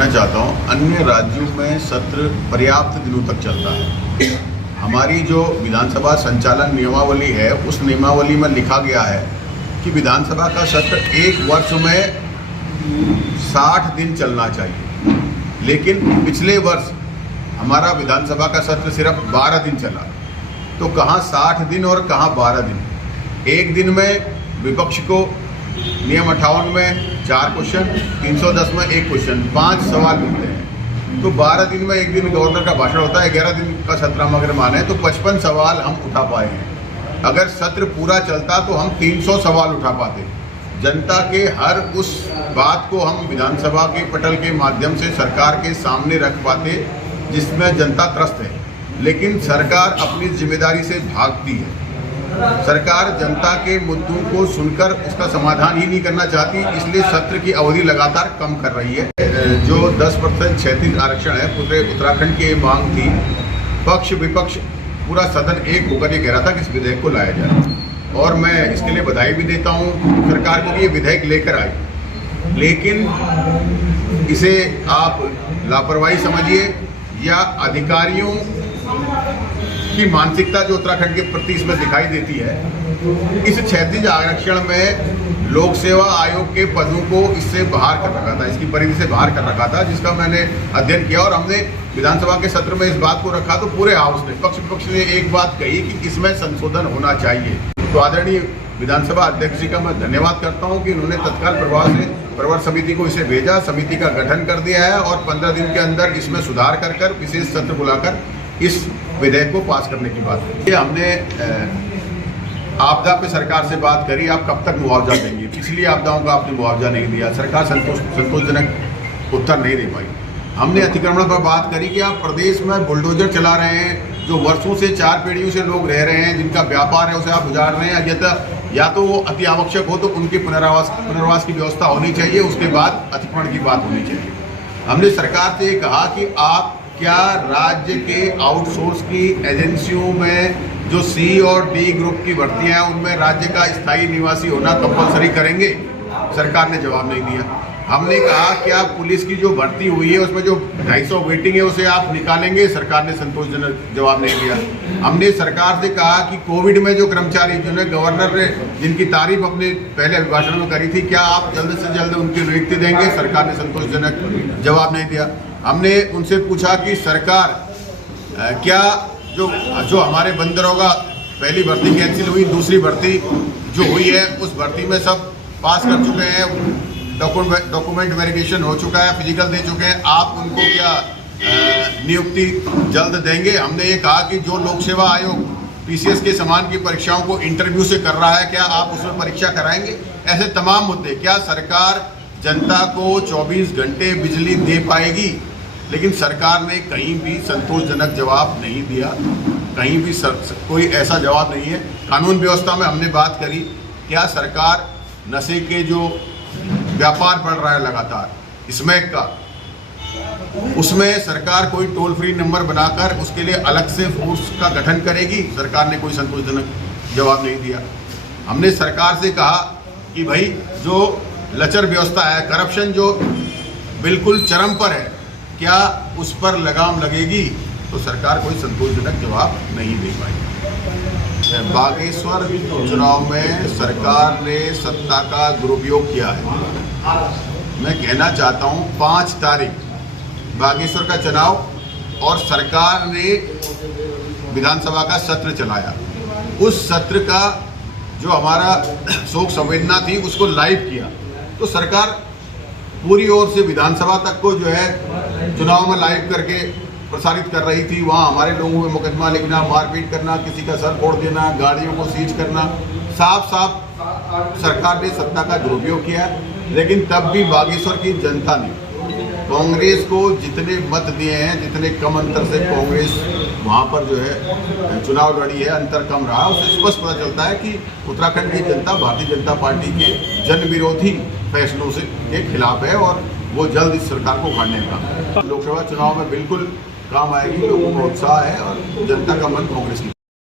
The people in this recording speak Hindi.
कहना चाहता हूँ, अन्य राज्यों में सत्र पर्याप्त दिनों तक चलता है। हमारी जो विधानसभा संचालन नियमावली है, उस नियमावली में लिखा गया है कि विधानसभा का सत्र एक वर्ष में 60 दिन चलना चाहिए, लेकिन पिछले वर्ष हमारा विधानसभा का सत्र सिर्फ 12 दिन चला। तो कहाँ 60 दिन और कहाँ 12 दिन। एक दिन में विपक्ष को नियम 58 में 4 क्वेश्चन, 310 में 1 क्वेश्चन, 5 सवाल मिलते हैं। तो 12 दिन में एक दिन गवर्नर का भाषण होता है, 11 दिन का सत्र हम अगर माने तो 55 सवाल हम उठा पाए हैं। अगर सत्र पूरा चलता तो हम 300 सवाल उठा पाते। जनता के हर उस बात को हम विधानसभा के पटल के माध्यम से सरकार के सामने रख पाते जिसमें जनता त्रस्त है। लेकिन सरकार अपनी जिम्मेदारी से भागती है। सरकार जनता के मुद्दों को सुनकर उसका समाधान ही नहीं करना चाहती, इसलिए सत्र की अवधि लगातार कम कर रही है। जो 10% क्षैतिज आरक्षण है, पूरे उत्तराखंड की मांग थी। पक्ष विपक्ष पूरा सदन एक होकर ये कह रहा था कि इस विधेयक को लाया जाए, और मैं इसके लिए बधाई भी देता हूँ सरकार को कि ये विधेयक लेकर आई। लेकिन इसे आप लापरवाही समझिए या अधिकारियों की मानसिकता जो उत्तराखंड के प्रति इसमें दिखाई देती है। इस क्षैतिज आरक्षण में लोक सेवा आयोग के पदों को इससे बाहर कर रखा था, इसकी परिधि से बाहर कर रखा था, जिसका मैंने अध्ययन किया। और हमने विधानसभा के सत्र में इस बात को रखा तो पूरे हाउस ने, पक्ष विपक्ष ने एक बात कही कि इसमें संशोधन होना चाहिए। तो आदरणीय विधानसभा अध्यक्ष जी का मैं धन्यवाद करता हूँ कि उन्होंने तत्काल प्रभाव से प्रवर समिति को इसे भेजा, समिति का गठन कर दिया है और 15 दिन के अंदर इसमें सुधार कर विशेष सत्र बुलाकर इस विधेयक को पास करने की बात करी। हमने आपदा पे सरकार से बात करी, आप कब तक मुआवजा देंगे। पिछली आपदाओं का आपने मुआवजा नहीं दिया, सरकार संतोषजनक उत्तर नहीं दे पाई। हमने अतिक्रमण पर बात करी कि आप प्रदेश में बुलडोजर चला रहे हैं, जो वर्षों से 4 पीढ़ियों से लोग रह रहे हैं, जिनका व्यापार है उसे आप उजाड़ रहे हैं। या तो वो अति आवश्यक हो तो उनके पुनर्वास की व्यवस्था होनी चाहिए, उसके बाद अतिक्रमण की बात होनी चाहिए। हमने सरकार से ये कहा कि आप क्या राज्य के आउटसोर्स की एजेंसियों में जो C और D ग्रुप की भर्तियां हैं उनमें राज्य का स्थायी निवासी होना कंपलसरी करेंगे। सरकार ने जवाब नहीं दिया। हमने कहा क्या पुलिस की जो भर्ती हुई है उसमें जो 250 वेटिंग है उसे आप निकालेंगे। सरकार ने संतोषजनक जवाब नहीं दिया। हमने सरकार से कहा कि कोविड में जो कर्मचारी जिन्हें गवर्नर ने जिनकी तारीफ अपने पहले अभिभाषण में करी थी, क्या आप जल्द से जल्द उनकी नियुक्ति देंगे। सरकार ने संतोषजनक जवाब नहीं दिया। हमने उनसे पूछा कि सरकार क्या जो हमारे बंदरों का पहली भर्ती कैंसिल हुई, दूसरी भर्ती जो हुई है उस भर्ती में सब पास कर चुके हैं, डॉक्यूमेंट वेरिफिकेशन हो चुका है, फिजिकल दे चुके हैं, आप उनको क्या नियुक्ति जल्द देंगे। हमने ये कहा कि जो लोक सेवा आयोग PCS के समान की परीक्षाओं को इंटरव्यू से कर रहा है, क्या आप उसमें परीक्षा कराएंगे। ऐसे तमाम मुद्दे, क्या सरकार जनता को 24 घंटे बिजली दे पाएगी। लेकिन सरकार ने कहीं भी संतोषजनक जवाब नहीं दिया, कहीं भी कोई ऐसा जवाब नहीं है। कानून व्यवस्था में हमने बात करी, क्या सरकार नशे के जो व्यापार बढ़ रहा है लगातार स्मैक का, उसमें सरकार कोई टोल फ्री नंबर बनाकर उसके लिए अलग से फोर्स का गठन करेगी। सरकार ने कोई संतोषजनक जवाब नहीं दिया। हमने सरकार से कहा कि भाई जो लचर व्यवस्था है, करप्शन जो बिल्कुल चरम पर है, क्या उस पर लगाम लगेगी। तो सरकार कोई संतोषजनक जवाब नहीं दे पाई। बागेश्वर चुनाव में सरकार ने सत्ता का दुरुपयोग किया है। मैं कहना चाहता हूं 5 तारीख बागेश्वर का चुनाव और सरकार ने विधानसभा का सत्र चलाया। उस सत्र का जो हमारा शोक संवेदना थी उसको लाइव किया। तो सरकार पूरी ओर से विधानसभा तक को जो है चुनाव में लाइव करके प्रसारित कर रही थी। वहाँ हमारे लोगों पे मुकदमा लिखना, मारपीट करना, किसी का सर फोड़ देना, गाड़ियों को सीज करना, साफ साफ सरकार ने सत्ता का दुरुपयोग किया। लेकिन तब भी बागेश्वर की जनता ने कांग्रेस को जितने मत दिए हैं, जितने कम अंतर से कांग्रेस वहाँ पर जो है चुनाव लड़ी है, अंतर कम रहा। उससे स्पष्ट पता चलता है कि उत्तराखंड की जनता भारतीय जनता पार्टी के जन विरोधी फैसलों से के खिलाफ है और वो जल्द इस सरकार को उखाड़ने का लोकसभा चुनाव में बिल्कुल काम आएगी। लोगों को उत्साह है और जनता का मन कांग्रेस की